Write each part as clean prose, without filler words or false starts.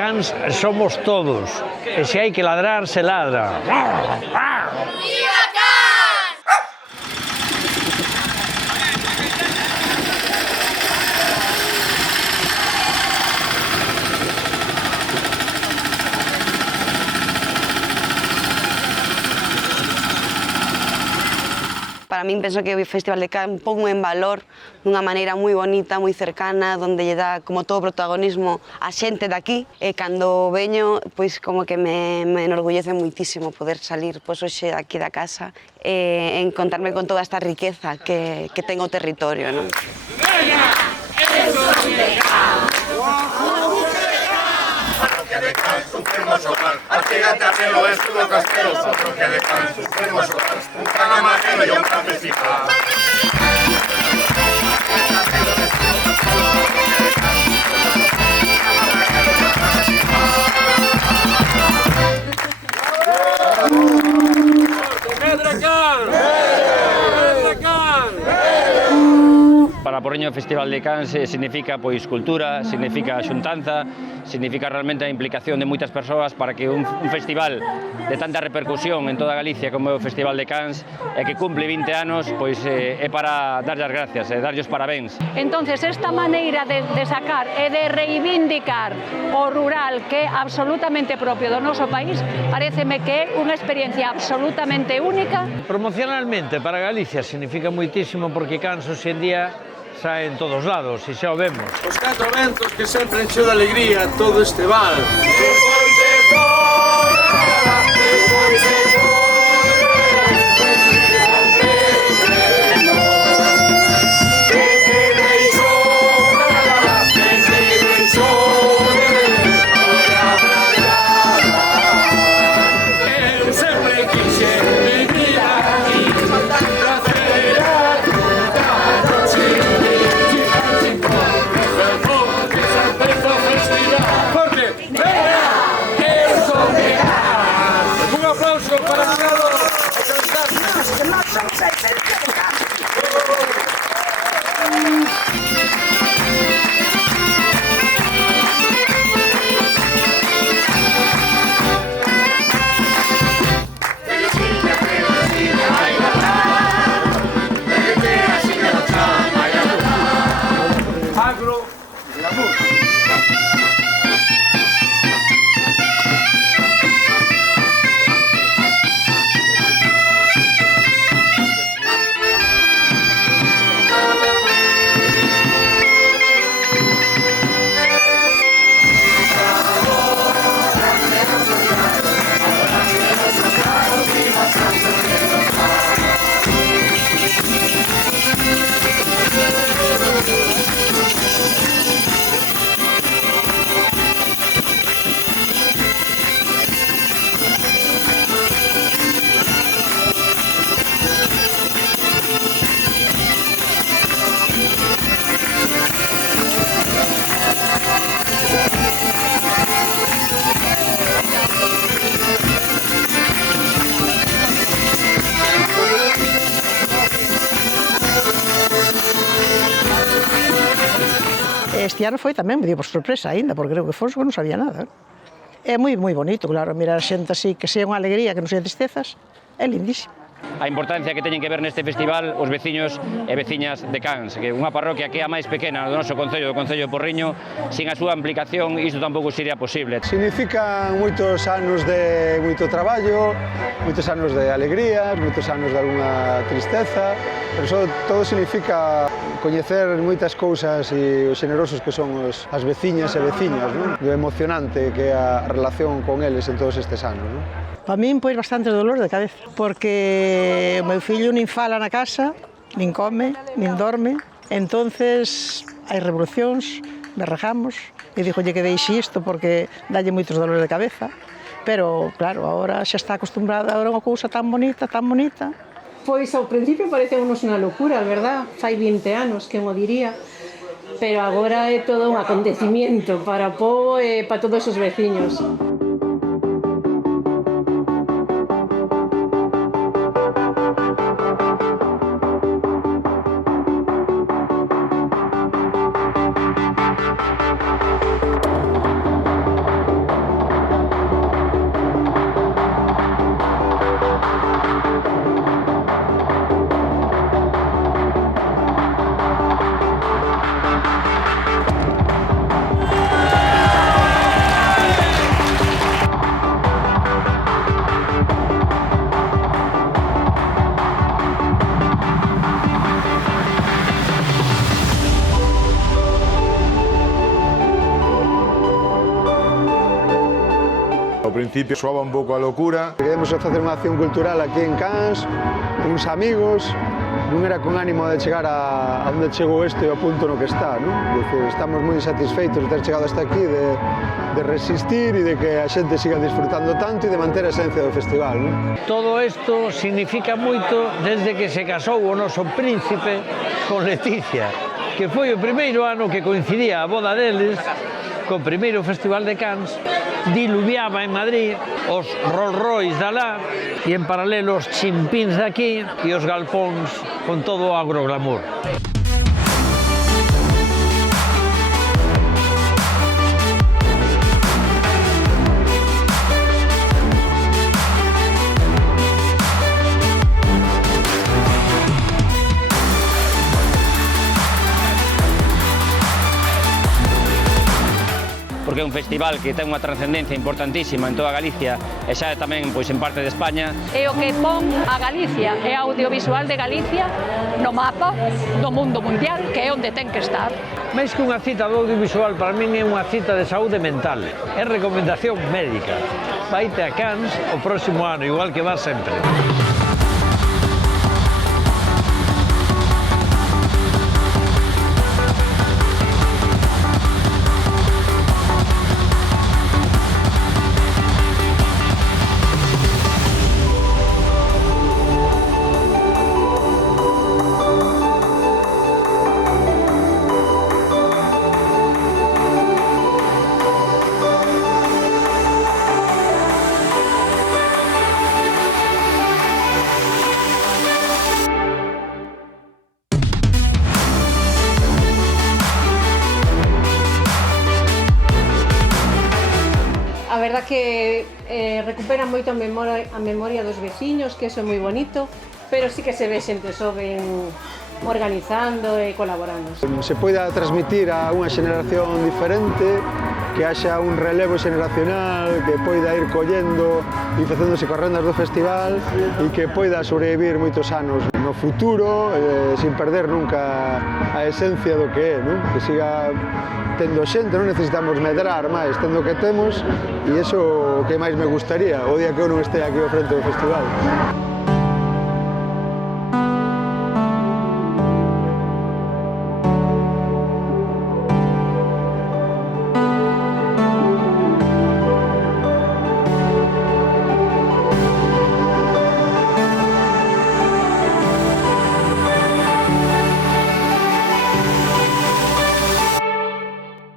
Cans somos todos, e se hai que ladrar, se ladra. Para min penso que o Festival de Cans pon en valor dunha maneira moi bonita, moi cercana, onde lle dá como todo o protagonismo a xente daqui, e cando veño, pois como que me enorgullece moitísimo poder salir pois hoxe aquí da casa e encontrarme con toda esta riqueza que ten o territorio, non? Veña, eso de Cans. Parroquia de Cans, sufrimos hogar, achégate a velo, es todo castelo. Parroquia de Cans, sufrimos hogar, un can amarelo e un can festival. Para Porriño o Festival de Cans significa pois cultura, significa xuntanza, significa realmente a implicación de moitas persoas para que un festival de tanta repercusión en toda Galicia como é o Festival de Cans e que cumple 20 anos, pois é para darlle as gracias e darlle os parabéns. Entonces, esta maneira de sacar e de reivindicar o rural que é absolutamente propio do noso país, pareceme que é unha experiencia absolutamente única. Promocionalmente para Galicia significa moitísimo porque Cans hoxe en día sae en todos lados, e xa o vemos. Os 4 ventos que sempre encheu de alegría todo este val. Este ano foi tamén, me dio por sorpresa aínda, porque creo que foi, non sabía nada. É moi bonito, claro, mirar a xente así, que sea unha alegría, que non sea tristezas, é lindísimo. A importancia que teñen que ver neste festival os veciños e veciñas de Cans, que é unha parroquia que é a máis pequena do noso concello, do Concello de Porriño, sin a súa implicación isto tampouco sería posible. Significan moitos anos de moito traballo, moitos anos de alegrías, moitos anos de alguna tristeza, pero sobre todo significa coñecer moitas cousas e os xenerosos que son as veciñas e veciños, non? Do emocionante que é a relación con eles en todos estes anos, non? Para min, pois, bastante dolor de cabeza, porque o meu fillo nin fala na casa, nin come, nin dorme, entonces hai revolucións, berrajamos, e dixolle que deixe isto porque dalle moitos dolores de cabeza, pero, claro, agora xa está acostumbrada a unha cousa tan bonita, tan bonita. Pois ao principio parece unos unha locura, verdad? Fai 20 anos, que mo diría, pero agora é todo un acontecimiento para o pobo e para todos os veciños. Ao principio soaba un pouco a locura. Queremos facer unha acción cultural aquí en Cans, uns amigos, non era con ánimo de chegar a onde chegou este e ao punto no que está, non? Decir, estamos moi satisfeitos de ter chegado hasta aquí, de resistir e de que a xente siga disfrutando tanto e de manter a esencia do festival, non? Todo isto significa moito desde que se casou o noso príncipe con Leticia, que foi o primeiro ano que coincidía a boda deles co primeiro Festival de Cans, diluviaba en Madrid os Rolls Royce de alá e en paralelo os chimpíns de aquí e os galpóns con todo o agroglamour. Porque é un festival que ten unha trascendencia importantísima en toda Galicia e xa tamén pois, en parte de España. É o que pon a Galicia e a audiovisual de Galicia no mapa do mundo mundial, que é onde ten que estar. Mais que unha cita do audiovisual, para min é unha cita de saúde mental, é recomendación médica. Vaite a Cans o próximo ano, igual que vas sempre. A verdad que recupera moito a memoria dos veciños, que eso é moi bonito, pero sí que se ve xente xoven organizando e colaborando. Se poida transmitir a unha xeneración diferente, que haxa un relevo xeneracional, que poida ir collendo e facéndose correndas do festival e que poida sobrevivir moitos anos no futuro, sin perder nunca a esencia do que é, non? Que siga tendo xente, non necesitamos medrar máis, tendo que temos, e iso o que máis me gustaría, o día que eu non este aquí ao frente do festival.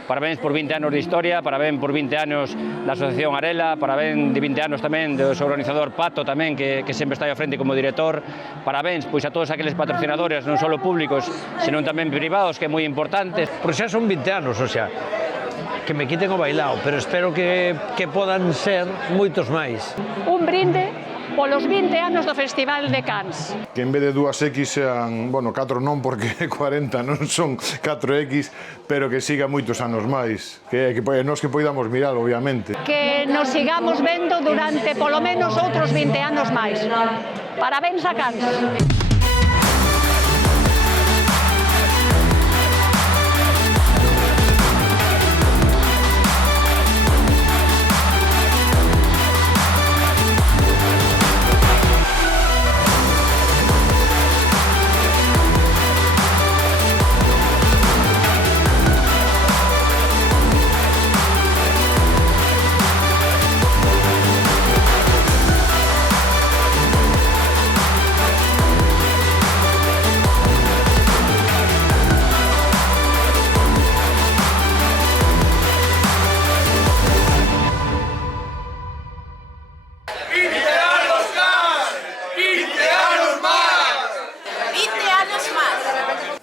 Parabéns por 20 anos de historia, parabéns por 20 anos da Asociación Arela, parabéns de 20 anos tamén do seu organizador Pato tamén, que sempre está aí ao frente como director. Parabéns pois, a todos aqueles patrocinadores, non só públicos, senón tamén privados, que é moi importante. Porque xa son 20 anos, o sea, que me quiten o bailao, pero espero que podan ser moitos máis. Un brinde polos 20 anos do Festival de Cans. Que en vez de 2X sean, bueno, 4 non, porque 40 non son 4X, pero que siga moitos anos máis. Que nós que poidamos mirar, obviamente. Que nos sigamos vendo durante polo menos outros 20 anos máis. Parabéns a Cans.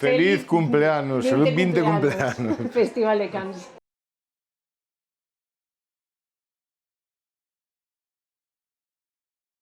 Feliz cumpleaños, 20 cumpleaños. Festival de Cans.